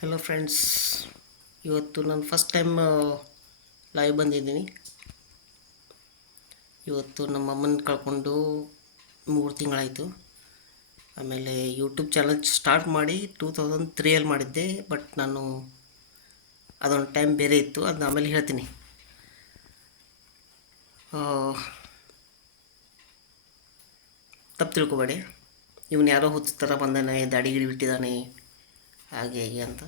Hello friends, ಇವತ್ತು ನಾನು first time live ಬಂದಿದ್ದೀನಿ. ಇವತ್ತು ನಮ್ಮ ಅಮ್ಮನ ಕಳ್ಕೊಂಡು 3 ತಿಂಗಳಾಯಿತು. ಆಮೇಲೆ ಯೂಟ್ಯೂಬ್ ಚಾನಲ್ ಸ್ಟಾರ್ಟ್ ಮಾಡಿ 2003 ಮಾಡಿದ್ದೆ. ಬಟ್ ನಾನು ಅದೊಂದು ಟೈಮ್ ಬೇರೆ ಇತ್ತು, ಅದನ್ನ ಆಮೇಲೆ ಹೇಳ್ತೀನಿ. ತಪ್ಪು ತಿಳ್ಕೊಬೇಡಿ, ಇವನು ಯಾರೋ ಹುಚ್ಚ ಥರ ಬಂದಾನೆ, ದಾಡಿ ಗಿಡಿ ಬಿಟ್ಟಿದ್ದಾನೆ, ಹಾಗೆ ಹೀಗೆ ಅಂತ.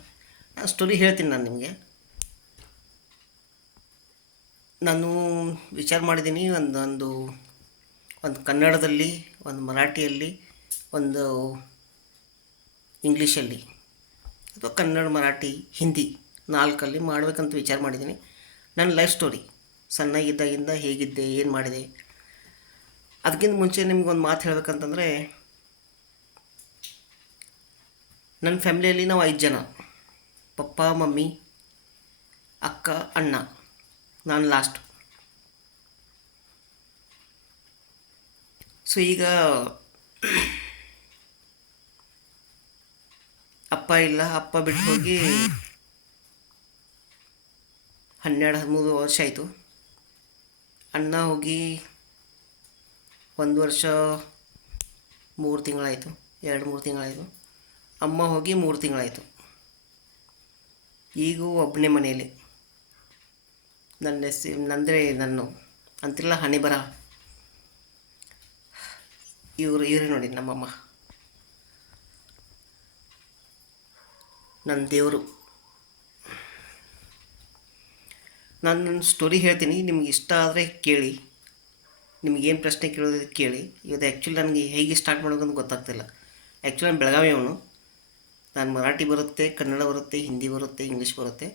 ಸ್ಟೋರಿ ಹೇಳ್ತೀನಿ ನಾನು ನಿಮಗೆ. ನಾನು ವಿಚಾರ ಮಾಡಿದ್ದೀನಿ, ಒಂದು ಕನ್ನಡದಲ್ಲಿ, ಒಂದು ಮರಾಠಿಯಲ್ಲಿ, ಒಂದು ಇಂಗ್ಲೀಷಲ್ಲಿ, ಅಥವಾ ಕನ್ನಡ, ಮರಾಠಿ, ಹಿಂದಿ 4 ಮಾಡಬೇಕಂತ ವಿಚಾರ ಮಾಡಿದ್ದೀನಿ. ನನ್ನ ಲೈಫ್ ಸ್ಟೋರಿ, ಸಣ್ಣಗಿದ್ದಾಗಿಂದ ಹೇಗಿದ್ದೆ, ಏನು ಮಾಡಿದೆ. ಅದಕ್ಕಿಂತ ಮುಂಚೆ ನಿಮ್ಗೊಂದು ಮಾತು ಹೇಳಬೇಕಂತಂದರೆ, ನನ್ನ ಫ್ಯಾಮಿಲಿಯಲ್ಲಿ ನಾವು 5 ಜನ: ಪಪ್ಪ, ಮಮ್ಮಿ, ಅಕ್ಕ, ಅಣ್ಣ, ನಾನು ಲಾಸ್ಟ್. ಸೊ ಈಗ ಅಪ್ಪ ಇಲ್ಲ, ಅಪ್ಪ ಬಿಟ್ಟು ಹೋಗಿ 12-13 ವರ್ಷ ಆಯಿತು. ಅಣ್ಣ ಹೋಗಿ 1 ವರ್ಷ 3 ತಿಂಗಳಾಯಿತು, 2-3 ತಿಂಗಳಾಯಿತು. ಅಮ್ಮ ಹೋಗಿ 3 ತಿಂಗಳಾಯಿತು. ಈಗೂ ಒಬ್ಬನೇ ಮನೆಯಲ್ಲಿ. ನಂದರೆ ನಾನು ಅಂತಿಲ್ಲ, ಹಣೆ ಬರ. ಇವ್ರು ನೋಡಿ, ನಮ್ಮಮ್ಮ ನನ್ನ ದೇವರು. ನಾನು ನನ್ನ ಸ್ಟೋರಿ ಹೇಳ್ತೀನಿ, ನಿಮ್ಗೆ ಇಷ್ಟ ಆದರೆ ಕೇಳಿ. ನಿಮಗೇನು ಪ್ರಶ್ನೆ ಕೇಳೋದಕ್ಕೆ ಕೇಳಿ. ಇವತ್ತು ಆ್ಯಕ್ಚುಲಿ ನನಗೆ ಹೇಗೆ ಸ್ಟಾರ್ಟ್ ಮಾಡೋದಂತ ಗೊತ್ತಾಗ್ತಿಲ್ಲ. ಆ್ಯಕ್ಚುಲಿ ನಾನು ಬೆಳಗಾವಿ ಅವನು. ನಾನು ಮರಾಠಿ ಬರುತ್ತೆ, ಕನ್ನಡ ಬರುತ್ತೆ, ಹಿಂದಿ ಬರುತ್ತೆ, ಇಂಗ್ಲೀಷ್ ಬರುತ್ತೆ.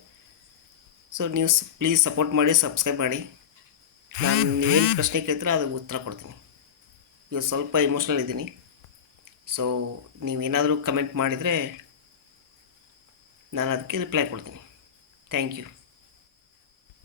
ಸೊ ನೀವು ಪ್ಲೀಸ್ ಸಪೋರ್ಟ್ ಮಾಡಿ, ಸಬ್ಸ್ಕ್ರೈಬ್ ಮಾಡಿ. ನಾನು ನೀವೇನು ಪ್ರಶ್ನೆ ಕೇಳ್ತೀರ ಅದಕ್ಕೆ ಉತ್ತರ ಕೊಡ್ತೀನಿ. ಇವತ್ತು ಸ್ವಲ್ಪ ಇಮೋಷ್ನಲ್ ಇದ್ದೀನಿ. ಸೊ ನೀವೇನಾದರೂ ಕಮೆಂಟ್ ಮಾಡಿದರೆ ನಾನು ಅದಕ್ಕೆ ರಿಪ್ಲೈ ಕೊಡ್ತೀನಿ. Thank you.